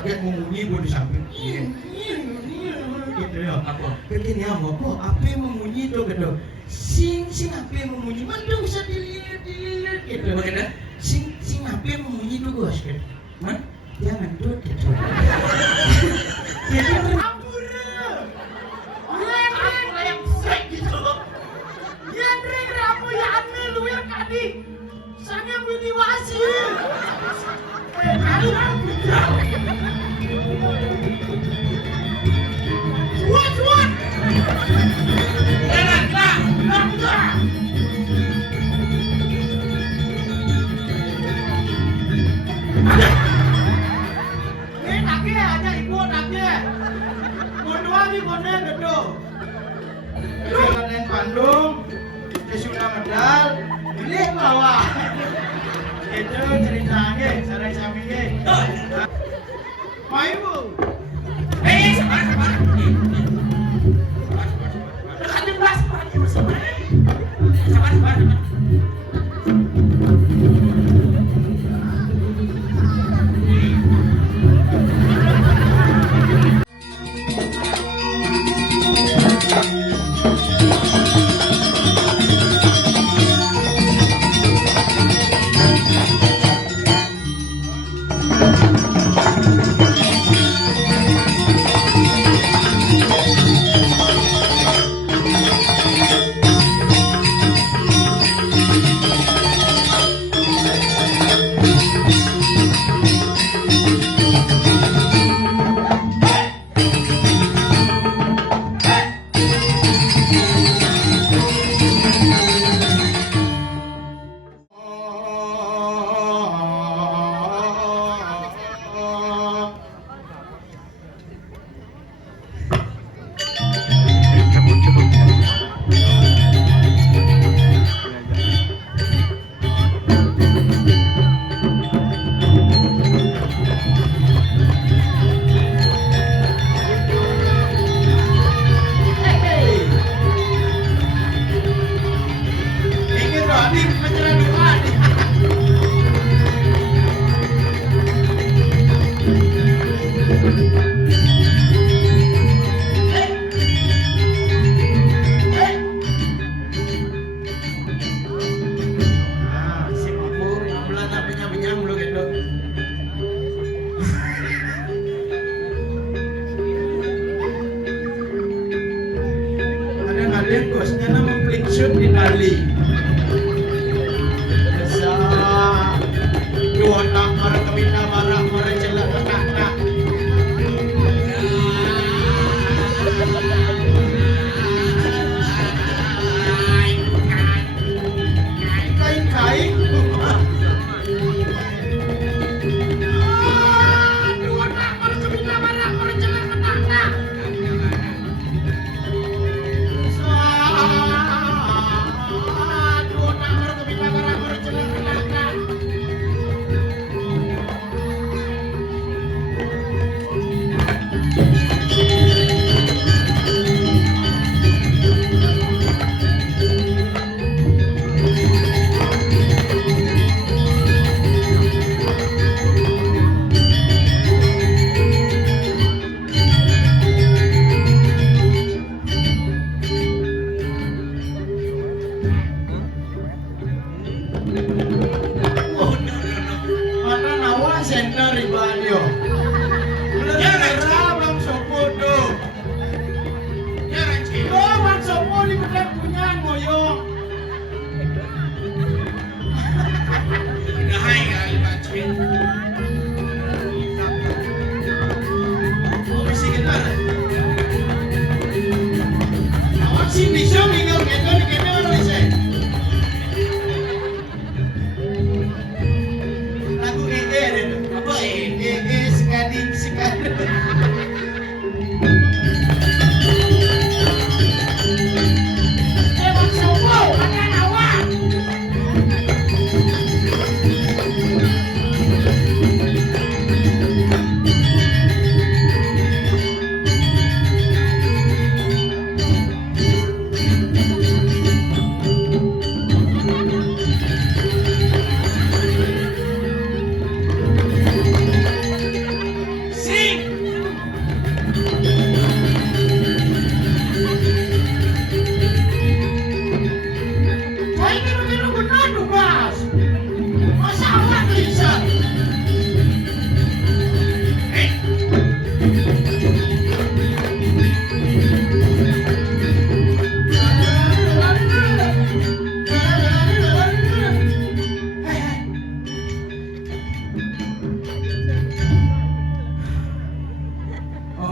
Kayak memunyi gue di samping. Gitu ya. Apa? Begini ya, apa yang memunyi itu gitu. Sing apa yang memunyi? Mana bisa dilihat gitu. Bagaimana? Sing apa yang memunyi itu gue gitu. Man, jangan tuh gitu. Jadi ampura. Aku yang sek gitu. Ya Dre, aku ya ane lu yang kadi. Sana meniwasi. Aduh, What? Ada ibu anaknya. Berdua di mana gitu. Yang Bandung, Sudah medal, ini bawa. Itu ceritanya, sarai sampingnya. Main bu. Sabar.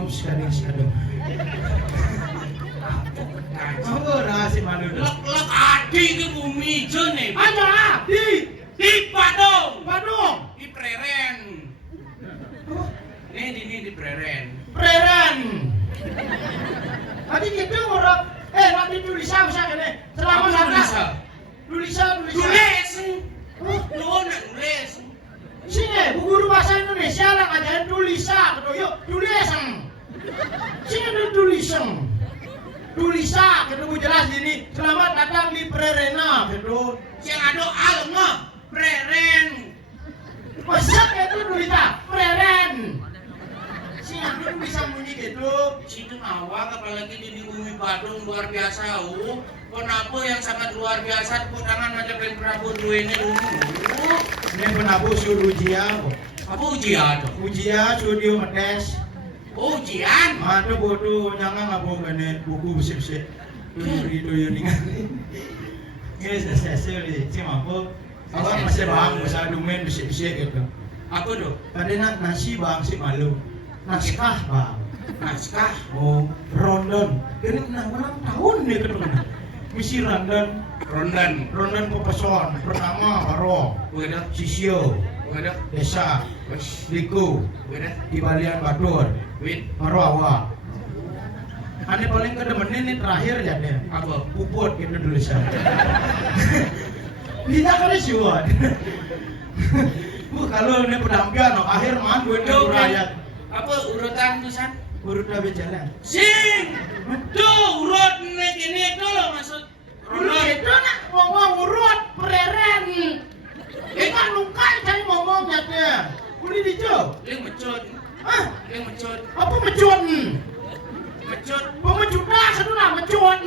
sekali. Apa rahasia malu? Lek adi ke bumi jene. Ayo Di Padong. Padung. Di Preren. Di Preren. Preren. Tadi gitu orang. Nanti tulisan kene. Selama sana. Tulisan. Tulis. Nuwun nulis. Sini, bu guru bahasa Indonesia lah ngajarin tulisan. Yuk, tulisan. Sini ada tulisan. Tulisan, ketemu jelas ini. Selamat datang di Prerena, gitu. Yang ada alma Preren. Masa itu tulisan Preren. Sini aku bisa bunyi gitu. Situ nawak apalagi di bumi Badung luar biasa. Penabu yang sangat luar biasa. Tepuk tangan aja penabu dua ini dulu. Ini penabu suruh ujian. Apa ujian? Ujian studio ngetes. Ujian? Ada bodoh nyanga ngabo ngene buku besi-besi. Itu ini kan. Ini saya di Cimapok. Awak masih bang, masih domain besi-besi gitu. Apa tuh? Ada nasi bang si malu. Naskah bang. Naskah. Oh, Rondon. Ini 6 tahun nih ketemu. Misi Rondon. Rondon Pepeson. Pertama Baro. Wadah. Sisio. Wadah. Desa. Wes. Liku. Wadah. Di Balian Batur. Win. Baro awak. Ane paling kedemen ini terakhir jadi Apa? Puput gitu tulisan. Tidak kali siwat. Kalau ini penampilan akhir man gue rakyat. Apa urutan tulisan? Urut abe jalan. Sing. Tuh urut nek ini itu loh maksud. Urut itu nak ngomong urut Preren. Ikan lungkai cari ngomongnya dia. Uli dijo. Ling mecut. Hah? Ling mecut. Apa mecut? Mecut. Pemecut dah satu lah mecut.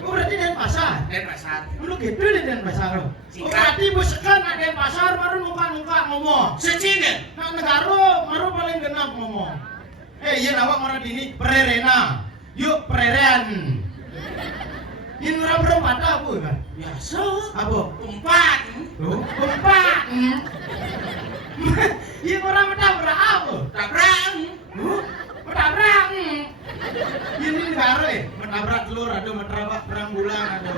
Oh berarti dan pasar. Dan pasar. Lu gitu deh dan pasar. Oh berarti busekan ada dan pasar baru nuka ngomong. Secina. Nah negara baru paling genap ngomong. Iya nawak orang ini Prerena. Yuk Preren. Ini orang berempat apa kan? Biasa. Apa? Empat. Tuh, empat. Ini orang menabrak apa? Tabrak. Menabrak. Ini negara menabrak telur ada menabrak perang bulan ada.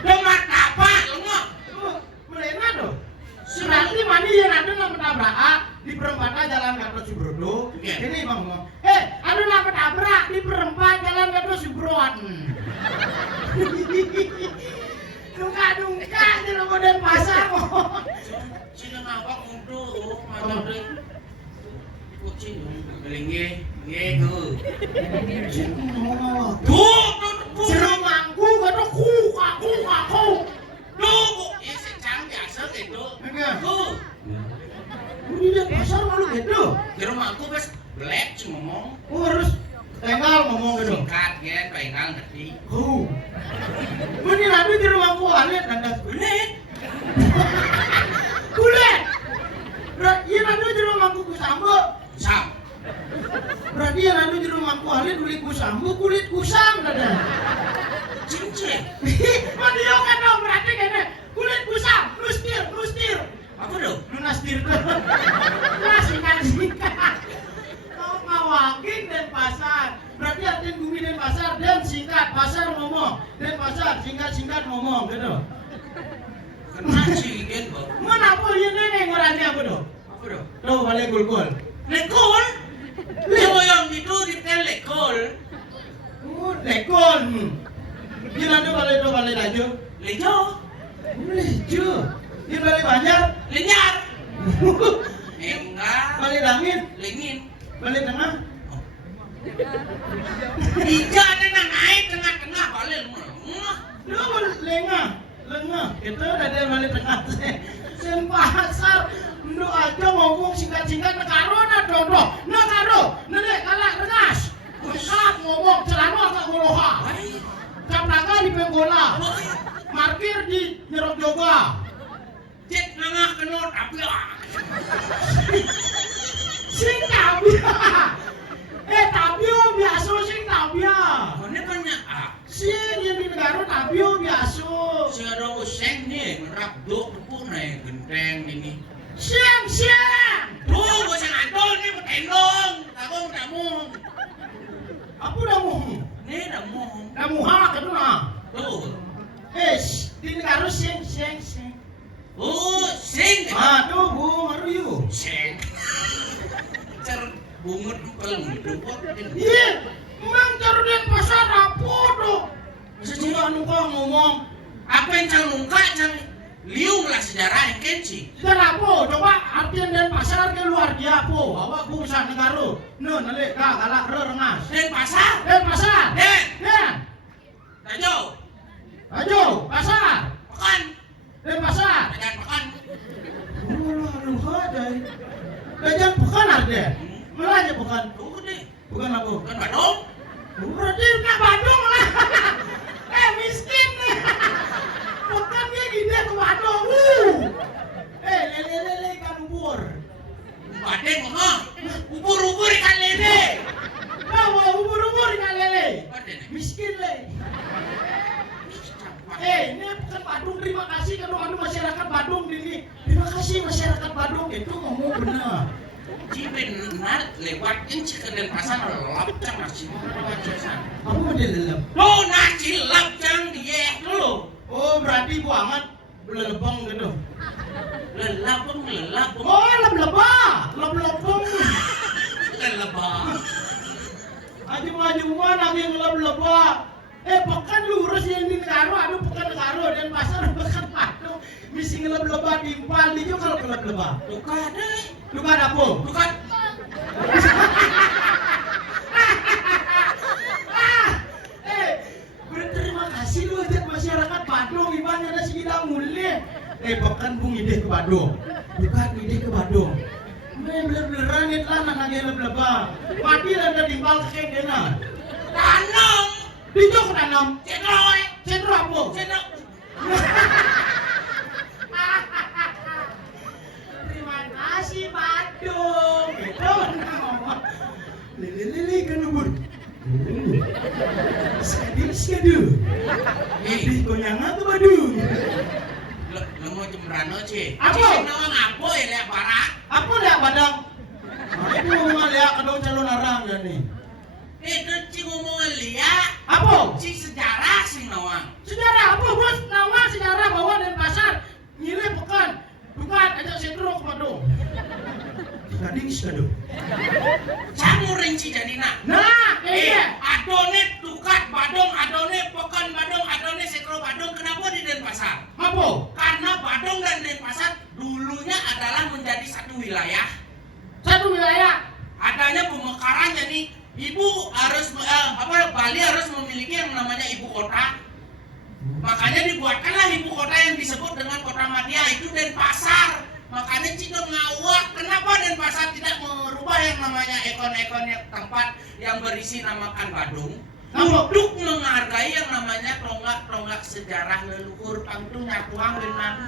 Demat apa? Lemah. Mereka tuh. Berarti mana yang ada yang menabrak di perempatan Jalan Gatot Subrodo. Ini bang ngomong. Ada yang menabrak di perempatan Jalan Gatot Subrodo. Duka di Ramadan pasar kok. Cina nawak untuk macam ni. Kucing belenge, ngego. Tuh, Seremangku kata aku. Tuh, ini secang biasa gitu. Tuh, Ini di pasar malu gitu. di rumahku bes black ngomong. Harus tenggal ngomong gitu. Singkat ya, tenggal ngerti. Ini nanti di rumahku alit dan Black. kulit. Iya nanti di rumahku kusambo. Sam. Berarti ya nanti di rumahku alit kulit kusambo kulit kusam dada. Cincin. Dia kan dong berarti kayaknya kulit kusam, lustir. Apa dong? Lunastir tuh. Nah singkat. Kau ngawakin dan pasar. Berarti artinya bumi dan pasar dan singkat pasar ngomong dan pasar singkat ngomong gitu. Kena cigen bang. Mana apa ini ngurangnya apa tuh? Apa dong? Tuh balik gul. Lekol. Yang itu di lekol. Lekon. Gila tuh balik aja. Lejo. Lejo. Ini balik banyak. Lenyar. Enggak. Balik langit. Lingin. Balik tengah. Ija ada nang naik tengah-tengah balik lemah. Lu lengah. Itu ada balik tengah. Sen pasar. Lu aja ngomong singkat-singkat nekaro na dodo. Nekaro. Nenek kalak rengas. Besar ngomong celana ke goloha. Caplaka di Penggola. Parkir di Nyerok Joga. Cek nangah kenal tapi Sing tabia. Tabio biasa sing tabia. Kone banyak Sing yang di negara tabio biasa. Si ada useng nih ngerap dok tepuk naik genteng ini. Siang. Tuh, gua sing adol nih petendong. Takong. Namuha ka doon ah. Tuh. Di negara sing. Oh, sing. Tuh bu, maruyo. Sing. Cer bungut pelem dukot. Iya, emang cari Denpasar apa tuh? Masa Nuka ngomong. apa yang cang nungka cang liung lah sejarah yang kenci. Sejarah apa? Coba artian Denpasar ke luar dia apa? Awak bukan negara. Nalik galak rengas. Denpasar. Denpasar. Ya. Tajo. Ayo, pasar. Pekan. Denpasar. Jangan pekan. Lu ada. Jangan pekan ada. Melanya pekan. Tuh deh. Bukan aku. Bukan Badung. Berarti nak Bandung lah. Miskin nih. Pekan dia gini ke Bandung. Lele ikan ubur. Badeng mah. Ubur-ubur ikan lele. Bawa ubur ikan lele. Badeng. Miskin le. Ini bukan Badung. Terima kasih kalau anu masyarakat Badung ini. Terima kasih masyarakat Badung itu ngomong benar. Benar lewat inci ke Denpasar lap cang nasi lewat jasan. Apa model lelep? Lo nasi lap cang dia dulu. Oh berarti buangan lelebang gitu. Lelap. Oh lelebang. Lelebang. Maju mana yang lelebang? Pekan lurus yang di negara, aduh pekan negara dan pasar pekan Badung. Misi ngeleb-lebah timpal di kalau ngeleb-lebah. Bukan deh. Bukan apa? Bukan. Berterima kasih lu aja masyarakat Badung, ibaratnya ada segidang mulia. Pekan bung ide ke Badung. Bukan ide ke Badung. Beler-beleran itu lah anak ngeleb-lebah. Mati lah ada timpal kek dena. Tanam. Dijok nanam. Cendro apa? Cendro. Terima kasih Badung. Itu nama. Lele kan ubur. Skadu. Di konyangan tuh Badung. Lo mau jembrano cie. Apa? Nawang apa ya lihat barak. Apa lihat Badang? Itu ngomong lihat kedong calon arang ya nih. Itu cing ngomong lihat. Apa? Cing sejarah sing nawang. Sejarah apa bos? Nawang sejarah bahwa Denpasar nyilih bukan ajak sendro ke Badung. Tadi skadu. Camu rinci jadina. Nah, iya. Adone tukat Badung, adone pekan Badung, adone sekro Badung. Kenapa di Denpasar? Apa? Karena Badung dan Denpasar dulunya adalah menjadi satu wilayah. Satu wilayah. Adanya pemekaran jadi Bali harus memiliki yang namanya ibu kota. Makanya dibuatkanlah ibu kota yang disebut dengan Kota Madya, itu Denpasar. Makanya Cito ngawak, kenapa Denpasar tidak merubah yang namanya ekon-ekonnya tempat yang berisi namakan Badung? Untuk menghargai yang namanya tonggak-tonggak sejarah leluhur pangtung nyatuang dengan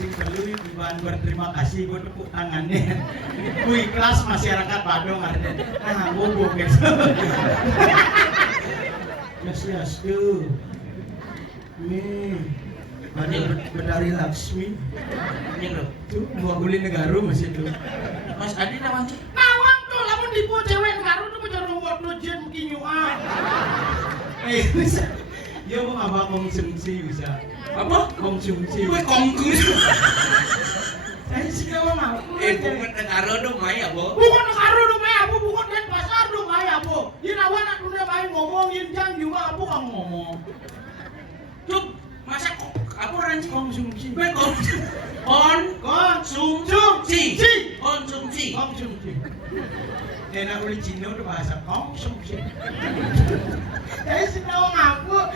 Perlu Iban berterima kasih buat tepuk tangannya. Ku ikhlas masyarakat Badung artinya. Bobo gitu. Yes tuh. Nih. Bedari Laksmi. ini loh. Tuh mewakili negara masih tuh. Mas Adi nawang sih? Nawang tuh, lamun dipo cewek negara tuh macam ruwet tuh jen kinyuan. Bisa. Ya mau apa konsumsi bisa. Apa? Konsumsi. Gue kongkus. Saya sih mau ngaku. Bukan negara dong Maya, Bo. Bukan negara dong Maya, Bu. Bukan Denpasar dong Maya, Bu. Yin awan nak dunia main ngomong, yin jang juga aku kamu ngomong. Cuk, masa kok apa ranci? Konsumsi. Gue konsumsi. Konsumsi. Enak uli Cina udah bahasa konsumsi. Saya sih mau ngaku.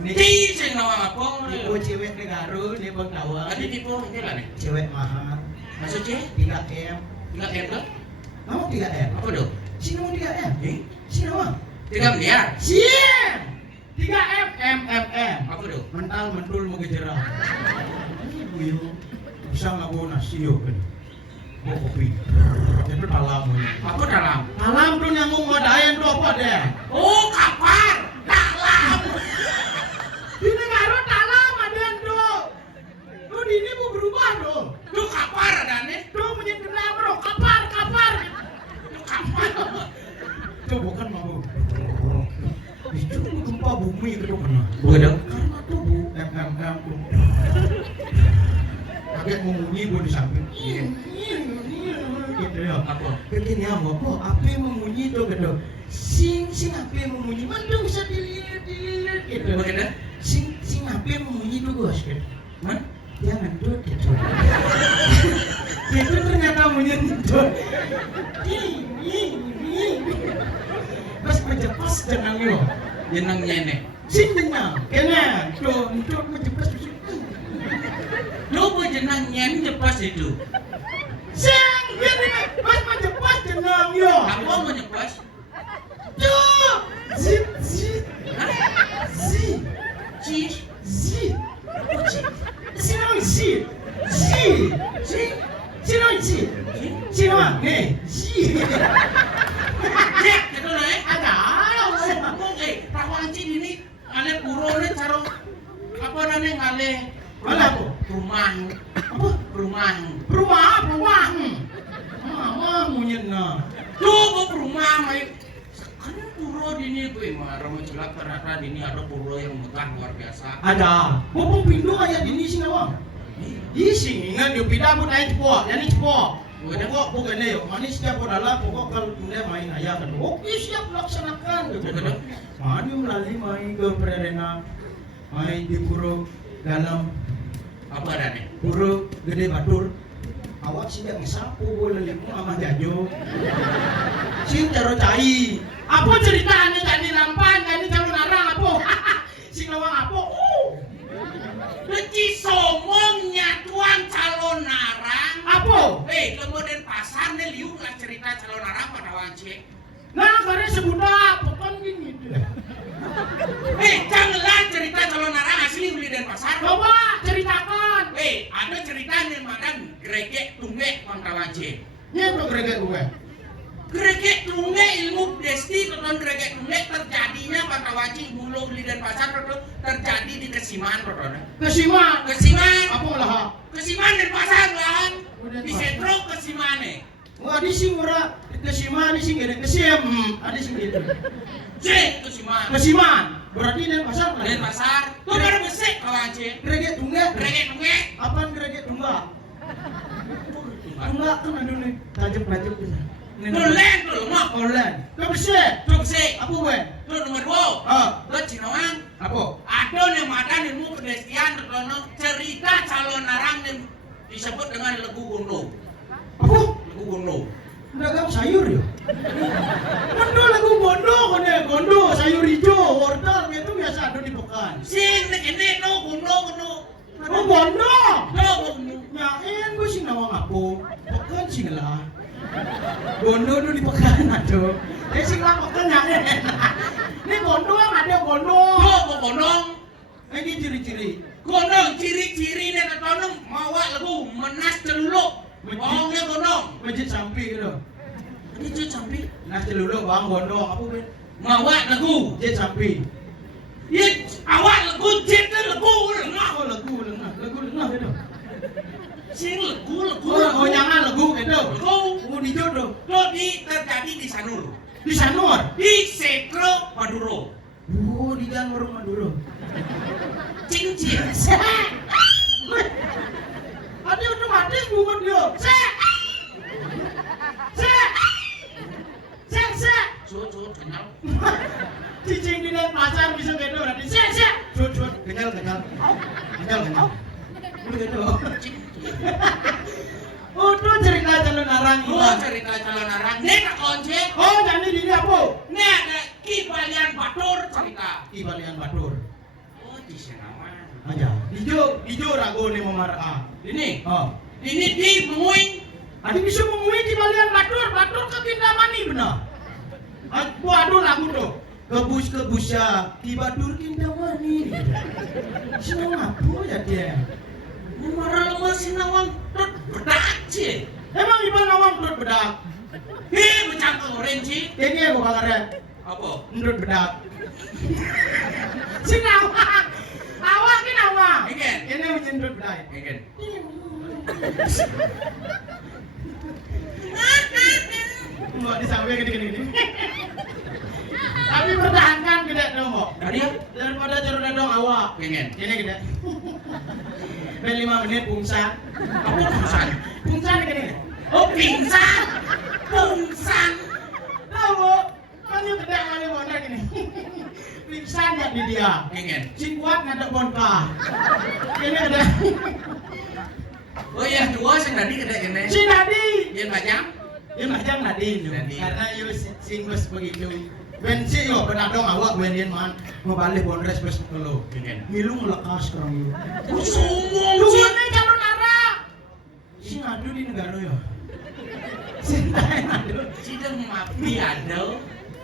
Di sing nawang apa? Tipu cewek negara, dia bang tawa. Tadi tipu ini lah nih. Cewek mahal. Maksud cewek? 3M. 3M tuh? Mau 3M? Apa dong? Sini mau 3M? Sini mau? 3 miliar. Sien! 3M, MMM. Apa dong? Mental mentul mau gejerang. Ini buyung. Bisa ngaku nasi yuk kan. Bawa kopi. Itu dalam. Apa dalam? Dalam tuh nyambung wadayan tuh apa deh? Oh, kapar. Dalam. Di negara dalam ada tuh. Tuh di ini mau berubah tuh. Tuh kapar ada nih. Tuh menjadi kenapa bro? Kapar. Tuh kapar. ibu di samping. Iya. Gitu ya. Apa? Begini ya, kok apa memunyi tuh gitu. Sing apa memunyi, mana bisa dilihat gitu. Bagaimana? Sing apa memunyi tuh Gus gitu. Man, jangan tuh gitu. Itu ternyata menyentuh. Pas menjepas jenang yo. Jenengnya ini. Sing jenang. Kena, tuh untuk menjepas. Coba jenengnya ini jepas itu. Sing, ini pas menjepas jenang yo. Apa mau nyepas? Tuh, zit. Zit. Cis. Zit. Apa sih? Sinong zit. Zit. Sinong zit. Sinong, nih. Zit. Cek, gitu loh ya. Ada. Ngomong, Tawanci ini ngale puro nih caro apa namanya ngale Ngale apa? Rumah. Apa? Rumah. Perumahan. Mama munyena. Coba rumah mai. Kan puro dini gue marah menculak ternyata dini ada puro yang megah luar biasa. Ada. Bopong pindo kayak dini sih nawang. Di sini kan dia pindah pun naik cepok, jadi cepok. Pokok bukan yuk, manis siap adalah pokok kalau mulai main ayah kan. Oke siap laksanakan gitu. Maju melalui main ke Prerena, main di pura dalam Apa ada nih? pura gede batur. Awak sih yang sapu boleh limu sama jajo. Sing caro cai. Apa ceritanya tadi lampan, tadi calon arang apa? Sing nawang apa? Beci somongnya tuan calon narang. Apa? Kemudian pasar nih liuk lah cerita calon narang pada wance. Nah, karena sebudak, bukan gitu. Janganlah cerita calon narang asli beli dan pasar. Coba ceritakan. Ada ceritanya madan gregek tunggek pada wance. Ini tuh greget gue. Gregek tunggek ilmu desti tonton gregek tunggek terjadinya pada wance bulu beli dan pasar terjadi di Kesiman tonton. Kesiman. Kesiman. Apa lah? Kesiman dan pasar lahan. Udah, Di Pak. sentro Kesimane. Wah, di sing murah. Kesiman, di sing gede kesiem. Ada sing gitu. Kesiman. Kesiman. Berarti dan pasar lah. Dan pasar. Tuh baru besek kawance. Greget tunggak. Gregek tunggek. Apaan greget tunggak? Tunggak kan ada nih. Tajam-tajam gitu. Tulen tuh mah. Olen. Kau bersih. Tuh besek. Apa gue? Tuh nomor 2. Ah, Lo Cinawang. apa? Ada yang madan ilmu pedestrian terkono cerita calon narang yang disebut dengan Legu Gondo. Apa? Legu Gondo. Dagang sayur ya? Gondo lagu gondo, gondo sayur hijau, wortel itu biasa ada di pekan. Sing ini no Gondo. Oh gondo, No Gondo. nyain gue sih nawang aku, pekan sih lah. Gondo tuh di pekan ada. Sing lah pekan nyain. Ini gondo yang ada gondo. No Gondong. Ini ciri-ciri. Gondong ciri-ciri nih terkono mawa Legu menas celuluk. Bawangnya gondong. Masjid sampi gitu. Ini cuy sampai Nah celulu bang gondo, apa ben? mawa Legu. Masjid sampi. Ya awak Legu jet Legu lengah. Oh lagu lengah gitu. Sing Legu. Oh jangan lagu gitu. Legu. Mau dijodoh. Lo terjadi di Sanur. Di Sanur. Di Setro Maduro. Oh di Janur Maduro. Cincin. Ada otomatis bukan dia. Sek. Cut kenal. Cicing di dalam pasar bisa gitu berarti. Sek. Cut. Kenyal. Udah gitu. Oh tuh cerita calon arang Lo ini. cerita calon narang. Nih tak konce. Oh jadi di dia apa? Nih ada Kibalian Batur cerita. Ibalian Batur. Oh di Senawan. Aja. Dijo rago nih memarah. Ini. Oh. Ini di Menguing. Adi bisa mengui di balian batur ke Kindamani benar. Aku aduh lagu tuh. Kebus ya, di batur Kindamani. Senang apa ya dia? Marah lemah Sinawang tot bedak sih. Emang ibu nawang menurut bedak. Mencangkang orange. Ini aku bakarnya Apa? menurut bedak. Sinawang. Awak ini nawang. Igen. Ini menurut bedak. Igen. Enggak disampai gini. Tapi pertahankan gede dong kok. Tadi ya? Daripada cerita dong awak. Pengen. Ini gede. Ben 5 menit bungsa. Apa pungsan? Pungsan gini. Oh pingsan. Pungsan. Tahu, kan yang kedek kali mondar gini. Pingsan ya di dia. Pengen. Si kuat ngadep bonka. Ini ada. Oh yang dua sing tadi kedek gini. Si Nadi. Yang bajang. Ini macam Nadine tu. Nadine. Karena you singles begitu. Benci yo benadong awak wendian man mau balik Bondres bes kalau. Pengen. Milu melekas kerang you. Sumong Lu sih. ini calon nara. Si ngadu di negara yo. Si ngadu. Sidang mapi ada.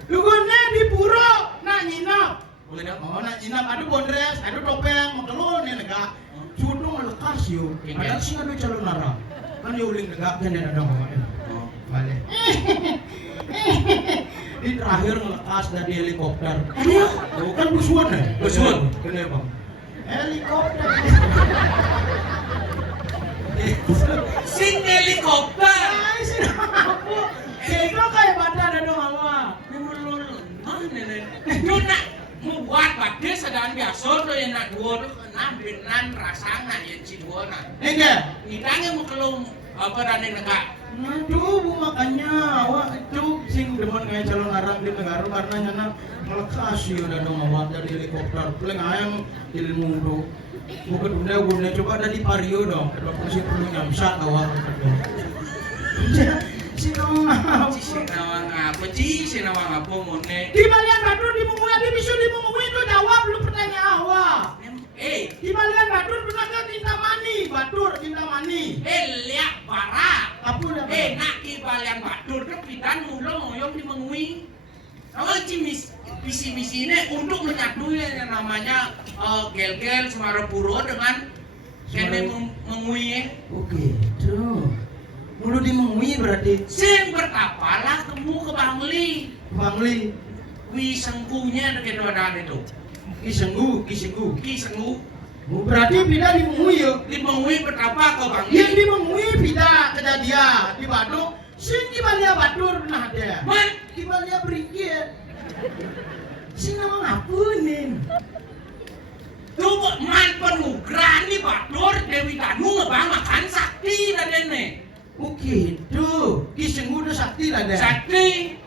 Lu gune di puro nak nyinap. Boleh dah. Oh nak nyinap adu Bondres, adu topeng, mau ni negara. Cudung melekas yo. Padahal si ngadu calon nara. Kan yo uling negara kan dia dong awak. Balik. Di terakhir ngelekas dari helikopter. Aduh. Bukan busuan ya? Busuan. Kenapa? Helikopter. Sing helikopter. Ay, sinapo. Itu kayak badan ada dong awak. Memulul. Mana Itu nak membuat badai sedang biasa tu yang nak dua tu enam binan rasanya yang ciduana. Enggak. Nidangnya mau kelum apa dan negara. Aduh, bu makanya awak itu sing demen kayak calon arang di negara karena nyana melekas ya udah dong awak dari helikopter. Paling ayam ilmu tu. Bukan bunda coba dari Pario dong. Kalau polisi perlu nyamsak awak. Sinawang Sinawang apa? Sinawang apa mone? di balian Batur di Mumui ada bisu di Mumui itu jawab lu pertanyaan awak. Di balian Batur benarnya Tintamani, Batur Tintamani. Liak barat. Apa dah? Nak kibalian Batur tu pidan mula ngoyong di Mengui. Awal cimis misi ini untuk menyatu yang namanya gel-gel Semarapuro dengan kene Mengui. Oke, tuh. Mulu di Mengui berarti Sing bertapalah temu ke Bangli. Bangli, Wisengkunya dekat badan itu. Kisenggu. Kisengku. Berarti pindah di Mengui ya. Di Mengui bertapa ke Bangli. Yang di Mengui pindah kejadian di Badung. Sing di Balia Batur pernah ada. Man, Di Balia Brigit. Sing nama ngapunin. tu man penugrah ni Batur Dewi Tanu ngebang makan sakti dan dene. Oke, tuh. Kisenggu udah sakti lah deh. Sakti.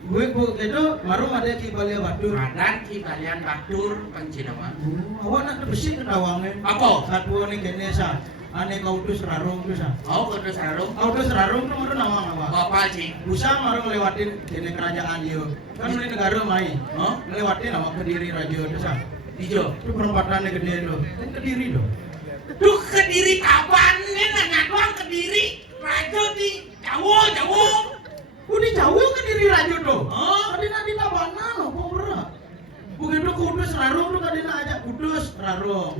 Gue itu marung ada di Balia Batur. Badan kibalian Batur pencinawan. Awak nak besi ke dawangnya. Apa? Satu ni kene sa. Ane kau tu serarung tu sa. Oh, kau sarung. Kau tu serarung tu marung nawang awak. Bapak cing. Busa marung lewatin kene kerajaan dia. Kan di negara mai. Oh, Lewatin awak Kediri Raja tu sa. hijau. Itu perempatan gede tu. Kan Kediri tu. Duh, Kediri kapan ni nanya doang Kediri. Raja di jauh. Udah jauh Kediri Raja tu. Oh, Tadi nak di Tabana no, kau berat. Begitu Kudus Rarung tu kan dia nak ajak Kudus Rarung.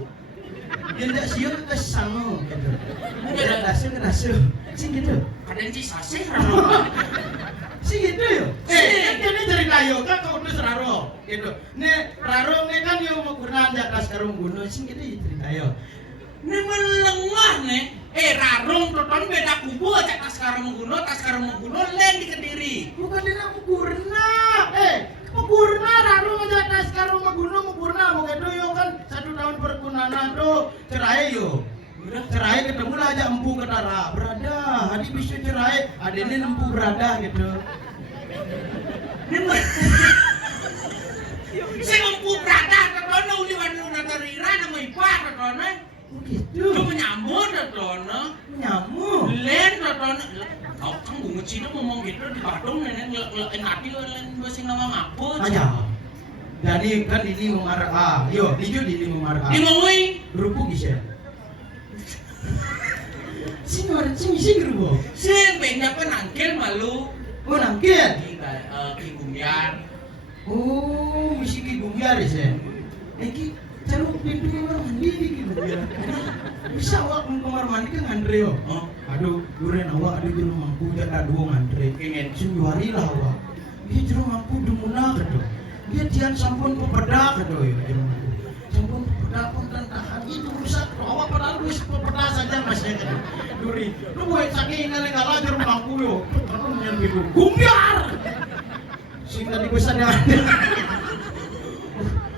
Dia tak siap ke sana gitu. Dia dasar ke dasar. Sing gitu. kadang ci sasih Rarung. Si gitu yo. Ini cerita yo kan Kudus Rarung gitu. Nih Rarung nih kan yo mau kurang atas karung gunung. Sing gitu cerita yo. Ini melengah nih. Rarung toton beda kubu aja tas karung mengguno len di Kediri. Bukan dia nak mugurna. Mugurna Rarung aja atas karung gunung mugurna. Begitu yo kan 1 tahun perkunanan tuh cerai yo. Cerai ketemu lah aja empu ketara. Berada, adik bisa cerai. Adiknya empu berada gitu. Saya mampu berada toton uli wanu natarira nama ipar toton. Begitu. Itu menyambut toton. Nyamuk. Len toton. Kau kan bunga Cina ngomong gitu di Badung nenek ngelaki len bahasa nama ngapus. Aja. Jadi kan ini memarah. Yo, hijau ini memarah. Di Mengui. Rupu bisa. Sing rupu. Sing banyak penangkil malu. Oh nangkil. Ki Bumbiar. Oh, misi ki bumbiar ya. Iki calon pintu kamar mandi ki bumbiar. Bisa awak kamar mandi kan ngantri yo. Oh, Aduh, duren awak ada jero mampu jaga dua ngantri. pengen. Sungguh hari lah awak. Dia jero mampu dumuna gitu. Dia tian sampun pepedak gitu ya jero mampu. Sampun pepedak pun tahan itu rusak. Awak padahal wis pepedak saja masnya gitu. Duri, lu buat saking ngaleng kalah jero mampu yo. Aku nyen gitu. Bumbiar. Sing tadi bisa dia.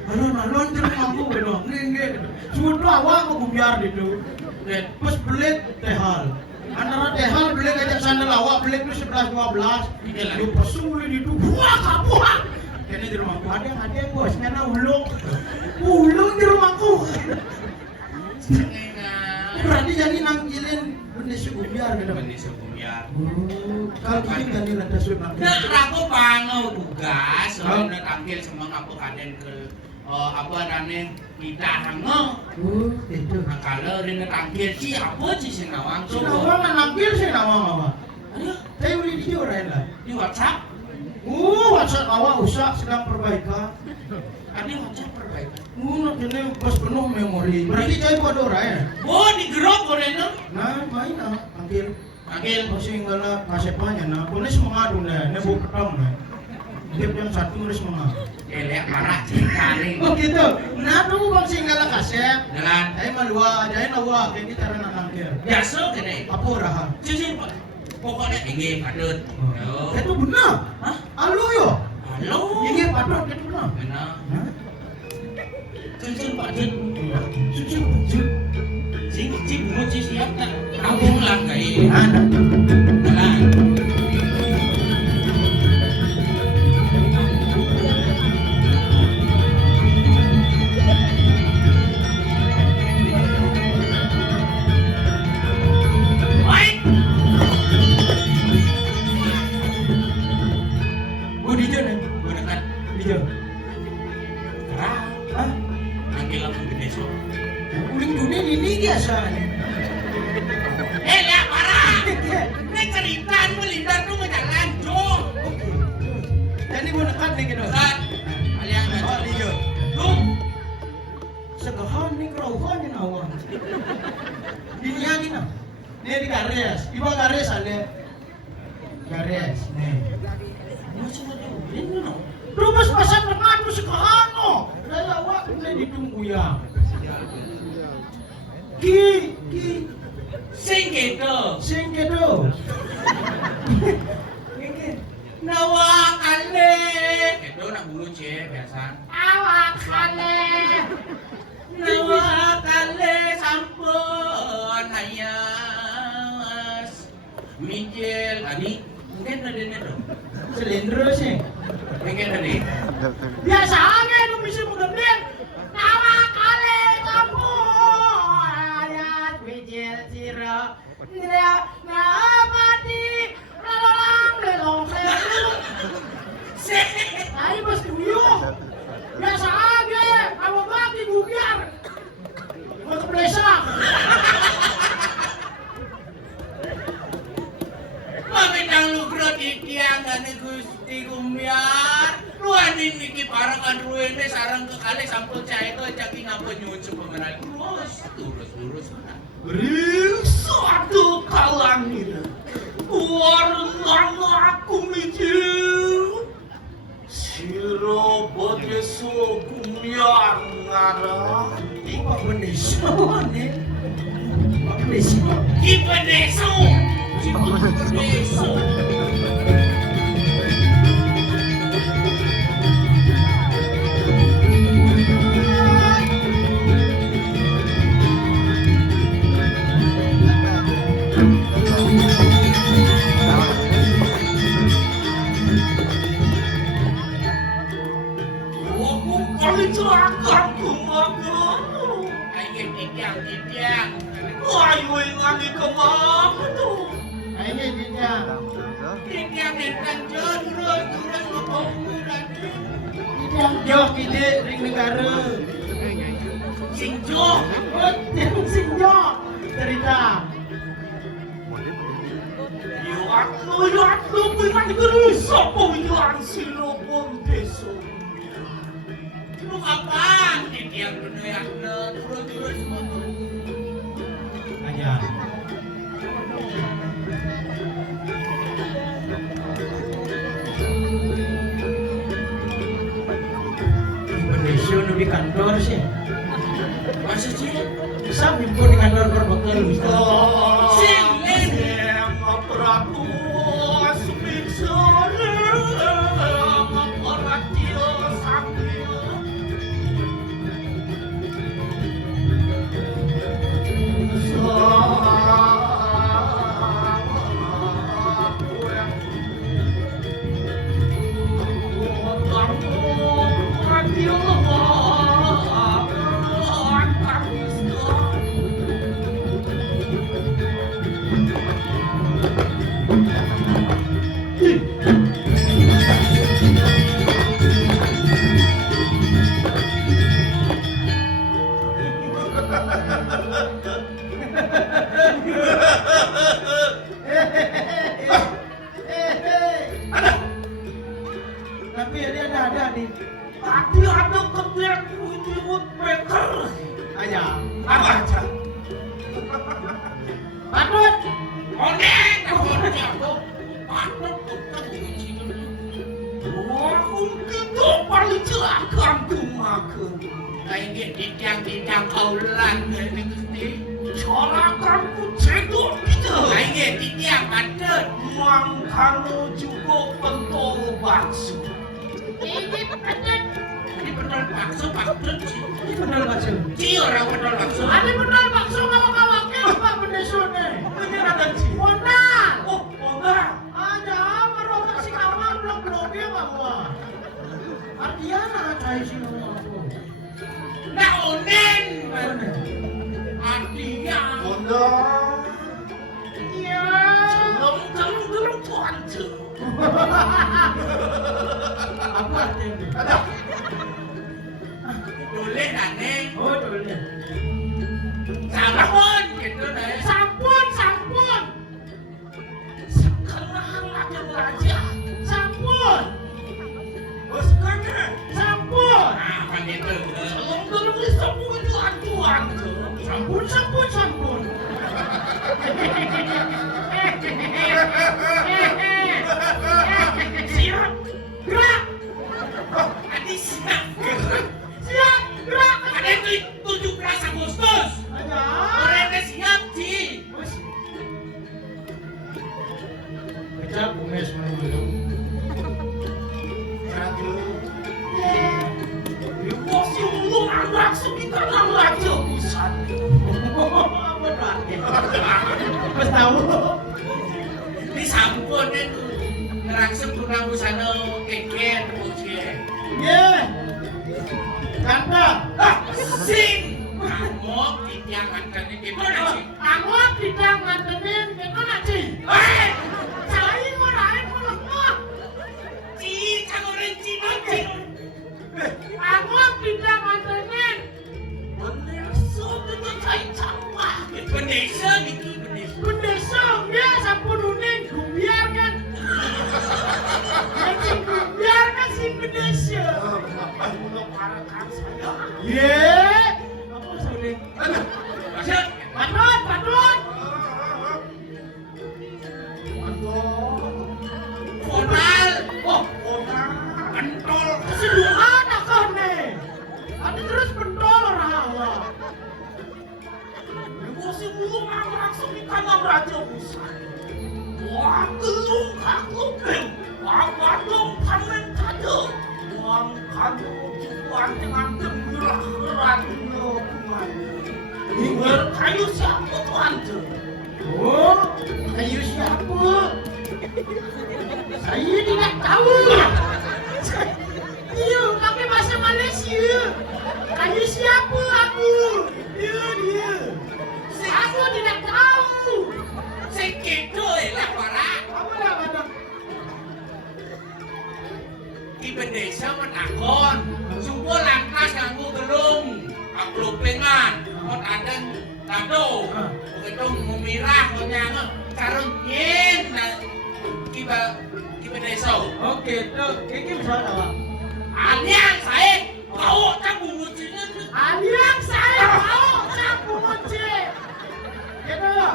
Alon jero mampu gitu. Nggih. Sudah awak kok bumbiar gitu. Pas belik tehal. Antara tehal belik aja sandal awak belik itu 11-12. Dia pesuli di itu. Buah. Kayaknya di rumahku ada bos, karena ulung di rumahku. Berarti jadi nangkilin benda suku biar gitu. Benda suku biar. Kalau ini jadi rada sulit nangkil. Nah, aku pangau tugas, soalnya tampil sama aku kaden ke apa namanya kita hango. Itu. Nah kalau rina tampil sih apa sih Sinawang tuh? Sinawang nangkil Sinawang apa? Aduh, Saya beli di orang lah. di WhatsApp. WhatsApp awak usah sedang perbaikan. Ada WhatsApp perbaikan. Nak ini pas penuh memori. Berarti saya buat orang ya. Oh, di grup orangnya. Nah, main lah, panggil. Panggil. Masih enggak kasepanya. Nah, boleh semangat dong deh. Nebuk petang deh. Dia yang satu nulis semangat. Lihat marah cingkaring. Oh gitu. Nah, tuh bang singgala kasep. Jalan. Saya malua, ajain lawa. Kayak kita rana nangkir. Biasa gini. Apa raha? Cuci pokoknya ini patut. Itu benar. Hah? Halo yo. Halo. Ini patut itu benar. Benar. Hah? Cuci patut. Suci baju. Cing mau siap tak? Kampung lah kayak. Ada. Jalan. Lihat parah. Ini cerita melindar tuh ngejalan jom. Jadi mau dekat nih gitu. Kan, kalian Oh, iya. Jom. Segahan nih kerauhan nih nawang. Diniangin nah. Nih di garis. Iba garis ada. Garis. Nih. Lu mas pasang dengan lu segahan no. Saya awak mulai ditunggu ya. Ki. Sing gitu. Nawa kale. Itu nak bulu cie biasa. Awak kale. Nawa kale sampun ayas. Mijil tadi mungkin ada dong. Selendro sih. Mungkin tadi. Biasa aja lu bisa mengembang. Awak kale sampun ayas mijil sira. Nira napati lalang lelong lelu. Ayo bos tuyo. Biasa aja, kamu bagi gubiar. Untuk desa. Pamintang lugro titiang dan gusti gumiar. Luan ini ki para kan ruene sarang kekali sampul cai itu caki ngapa nyuci pemenang terus. Beri suatu kalangin. Warna aku mijil. Siro bodeso gumiar ngara. Ipa beneso nih. Ipa beneso. Ipa deso. Kali celaka kemana? Ayo titiang. Ayo ingani kemana tuh? Ayo titiang. Titiang dan terus ngomong Titiang jo kide ring negara. Singjo. Sing jo cerita. Yo aku ingani kerusak pemilihan silo bondeso. Lu kapan? Titiang dunia yang terus Aja. Indonesia nu di kantor sih. Masa sih? Bisa himpun di kantor berbekal bisa. Sing Prabu Sumitsore Maporatio Sambil So ada nih. Tadi ada kebiar ribut meter. Ayah. Apa aja? Patut. Onen, aku. Patut Aku gitu paling celaka makan. kayak tiang-tiang kaulan ini. Carakanku cedok gitu. Kayak tiang padet. Mangkano juga pentol bakso. Ini padet. Ini benar bakso padet sih. Ini benar bakso. Ci orang benar bakso. Ada benar bakso ngawak-ngawaknya Pak Pendesone. Ini ada ci. Mondar. Oh, enggak. Ada merobak si kamar blok-blok dia Pak gua. Ardiana cai si aku. Nah onen. Artinya. Enggak. Iya. Celung tuan ce. Apa artinya? Ada. Boleh dah neng. Oh, boleh. Sampun gitu deh. Sampun. Sekarang lagi raja. Sampun. Bos kene. Sampun. Apa gitu? Celung bisa tuan ce. Sampun. Siap. Gerak. Adi siap. Siap. Gerak. Ada itu 17 Agustus. Ada. Mereka siap Ci. Kecap kumis menunggu. Satu. Bos yang lu anak kita nang raja busan. Pas tahu. Di sampun itu. Ngerangsep tunang busana keket bocil. Ye. Kanda. Sing. Kamu tiang antarnya gimana sih? Aku tidak ngantenin itu nanti. Hei! Saya ngarahin mau lemah. Ci, kamu renci Ci. Aku tidak ngantenin. Bener dengan kain campur. Bendesa gitu, bendesa. Bendesa dia sampun uning gumbiar kan. Anjing gumbiar kan si bendesa. Apa mulai parakan saya? Ye. Apa sudah? Maksud? Patut. Modal. Oh, orang. Pentol. Sedua nak kau nih. Ada terus pentol rawa. Bos yang lu langsung di kanan raja busan. Wah, gelung aku ben. Apa dong panen kado? Wang kado tuan dengan gembira kerannya kuman. Ingin kayu siapa tuan tu? Oh, kayu siapa? Saya tidak tahu. Iya, pakai bahasa Malaysia. Kayu siapa aku? Dia. Aku tidak tahu. Segitu lah para. Apa dah mana? Di bendesa menakon. Sumpo lantas nganggu gelung. Aku pengan. Kot ada tado. Begitu memirah konyang. Karun yen. Di bendesa. Oke, tuh, ini misalnya apa? Aliang saya. Bawa tak bumucinya. Aliang saya mau campur moce. Gitu ya?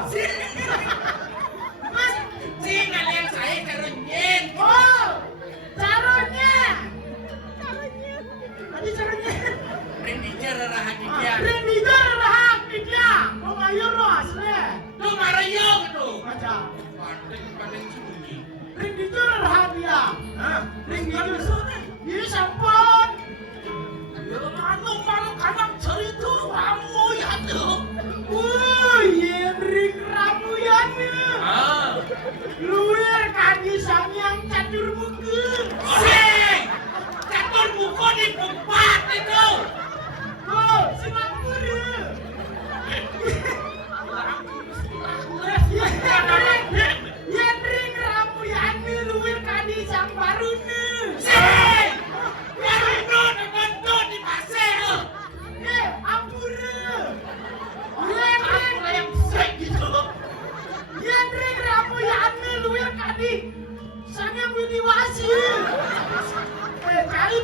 Mas, sing aliang saya karun yen. Oh, caranya. Tadi caranya. Rendinya rarahan dia. Rendijar lah dia. Mau ngayur lo asli. Lu marayo gitu. Macam. Paling sunyi. Rendijar lah dia. Hah? Rendijar. Dia sampun. Malu kanan cerita ramu ya tu. Iya, ring ramu ya Ah. luar kaki sang yang catur muka. Sing! Catur buku di tempat itu. Oh, singapura. Yang ring ramu ya luar kaki sang baru Sing! Biar itu dengan itu di pasir. ampura. Aku yang sek gitu. Yang ring ramu ya luar kaki sang yang bini wasi. Kali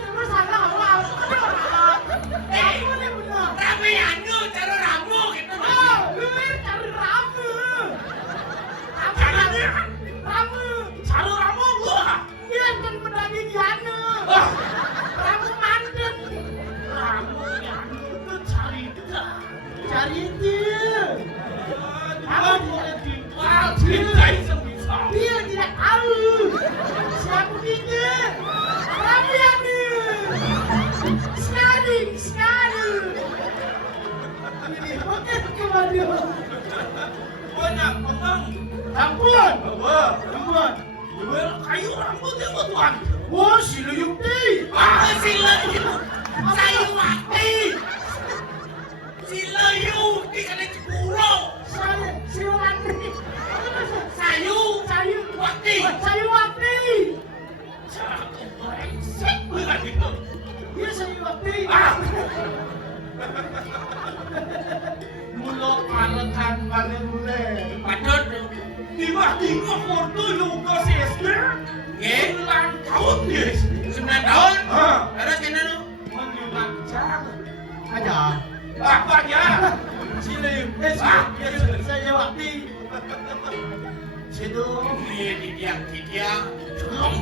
rambutnya mau tuan. Oh, si Luyukti. Apa si Layu? Sayu Wakti. Si Layu di kena Cipuro. Saya, si Wakti. Sayu Wakti. Saya Wakti. Cakep brengsek banget itu. Iya, saya Wakti. Mulo parekan paling mulai. Padahal Tiba-tiba foto yoga SD. Nggih. 9 tahun dia SD. 9 tahun. Ah. Terus kena nu? Menyulat jalan. Aja. Apanya? Si Luyukti. Saya Wakti. Situ. Iya didiang.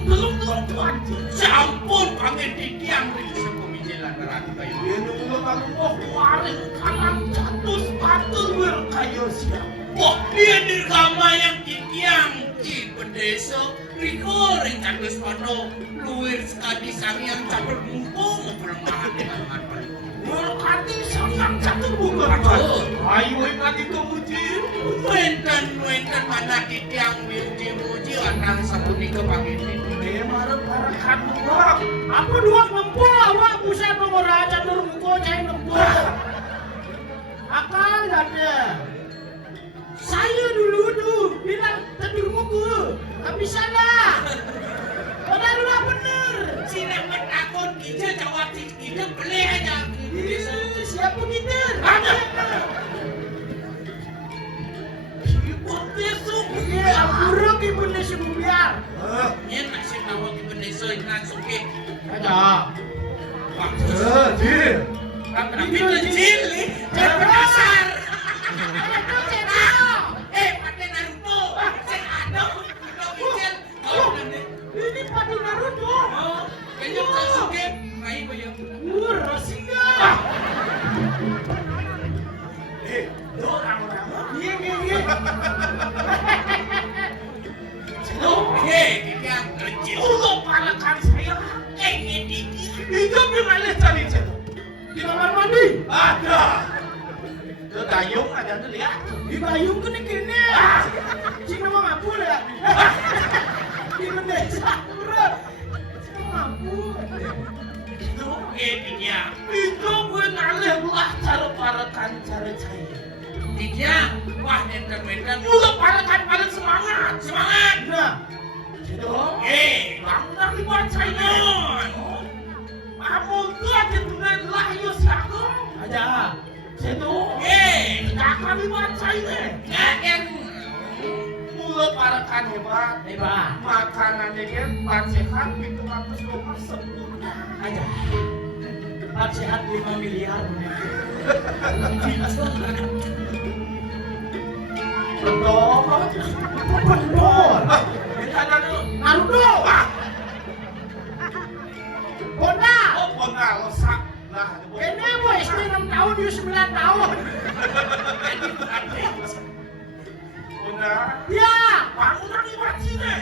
Belum tuan. Campur panggil didiang itu sepemijilan neraka kayu. Dia nunggu kalau mau keluarin kanan jatuh sepatu berkayu siap. Wah, dia dirgama yang didiang di pendeso. Riko rencana sepano. Luir sekali sang yang campur mumpung. Permahan dengan manfaat. Berkati sangat jatuh bukan. Betul. Ayo ingat itu muji. Wenten mana didiang muji orang sabuni kepanggil itu. Dia marah-marahkan uang. Apa dua nempuh awak buset pengora catur muko cai nempuh. Akal ada. Saya dulu bilang catur muko, tapi salah. Padahal udah bener. Sini takut kita jawab kita beli aja. Siapa kita? Ada. Kibut besok. Iya, buruk ibu nasi biar. Ini nasi tahu di pendeso itu langsung ke. Ada. Jil. Tapi kecil nih, jangan berdasar. Pakai Naruto, saya ada kecil. Ini padu Naruto. Kayaknya Sasuke, main boyo. Rasinga. Orang-orang. Iya. Didiang kecil. Allah palakan saya. Ini Itu gimana cari cendol? Di kamar mandi. Ada. Ke dayung ada tuh lihat. Di payung kan kini. Cina mah mampu ya. Di mendesa. Cina mampu. Itu Didiang. itu gue ngalih lah cara palakan cara saya. Didiang, wah enten-enten. Juga palakan paling semangat. Semangat. Nah, Itu. Bangga dibuat saya. Kamu tuh aja dengan lahir siapa? aja. Itu. Kakak dibuat saya. Ngaken. Mulut palakan hebat. Hebat. Makanannya kan sehat, itu apa semua sempurna. Aja. Empat sehat 5 miliar. Betul. Betul. Kita ada dulu. Naruto. Honda. Oh, pernah losak. Nah, Kene boy SD 6 tahun, dia 9 tahun. Udah. Ya. Bangunan ibarat sini.